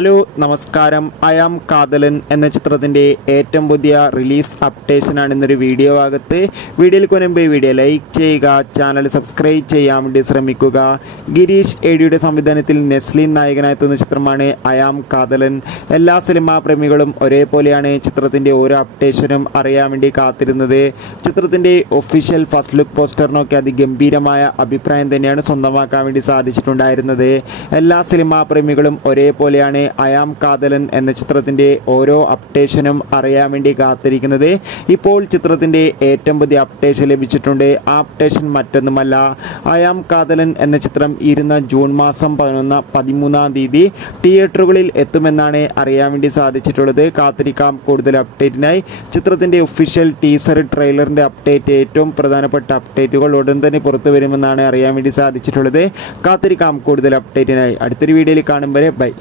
Hello നമസ്കാരം. I am Kadhalan എന്ന ചിത്രത്തിൻ്റെ ഏറ്റവും പുതിയ റിലീസ് അപ്ഡേഷനാണ് ഇന്നൊരു വീഡിയോ ഭാഗത്ത്. വീഡിയോയിൽ കൊനുമ്പ് വീഡിയോ ലൈക്ക് ചെയ്യുക, ചാനൽ സബ്സ്ക്രൈബ് ചെയ്യാൻ വേണ്ടി ശ്രമിക്കുക. ഗിരീഷ് ഏടിയുടെ സംവിധാനത്തിൽ നെസ്ലിൻ നായകനായെത്തുന്ന ചിത്രമാണ് ഐ ആം കാതലൻ. എല്ലാ സിനിമാ പ്രേമികളും ഒരേപോലെയാണ് ചിത്രത്തിൻ്റെ ഓരോ അപ്ഡേഷനും അറിയാൻ വേണ്ടി കാത്തിരുന്നത്. ചിത്രത്തിൻ്റെ ഒഫീഷ്യൽ ഫസ്റ്റ് ലുക്ക് പോസ്റ്ററിനൊക്കെ അതിഗംഭീരമായ അഭിപ്രായം തന്നെയാണ് സ്വന്തമാക്കാൻ വേണ്ടി സാധിച്ചിട്ടുണ്ടായിരുന്നത്. എല്ലാ സിനിമാ പ്രേമികളും ഒരേപോലെയാണ് ഐ ആം കാതലൻ എന്ന ചിത്രത്തിൻ്റെ ഓരോ അപ്ഡേഷനും അറിയാൻ വേണ്ടി കാത്തിരിക്കുന്നത്. ഇപ്പോൾ ചിത്രത്തിൻ്റെ ഏറ്റവും പുതിയ അപ്ഡേഷൻ ലഭിച്ചിട്ടുണ്ട്. ആ അപ്ഡേഷൻ മറ്റൊന്നുമല്ല, ഐ ആം കാതലൻ എന്ന ചിത്രം ജൂൺ മാസം 13-ാം തീയതി തിയേറ്ററുകളിൽ എത്തുമെന്നാണ് അറിയാൻ വേണ്ടി സാധിച്ചിട്ടുള്ളത്. കാത്തിരിക്കാം കൂടുതൽ അപ്ഡേറ്റിനായി. ചിത്രത്തിൻ്റെ ഒഫീഷ്യൽ ടീസർ ട്രെയിലറിൻ്റെ അപ്ഡേറ്റ്, ഏറ്റവും പ്രധാനപ്പെട്ട അപ്ഡേറ്റുകൾ ഉടൻ തന്നെ പുറത്തു വരുമെന്നാണ് അറിയാൻ വേണ്ടി സാധിച്ചിട്ടുള്ളത്. കാത്തിരിക്കാം കൂടുതൽ അപ്ഡേറ്റിനായി. അടുത്തൊരു വീഡിയോയിൽ കാണും വരെ ബൈ.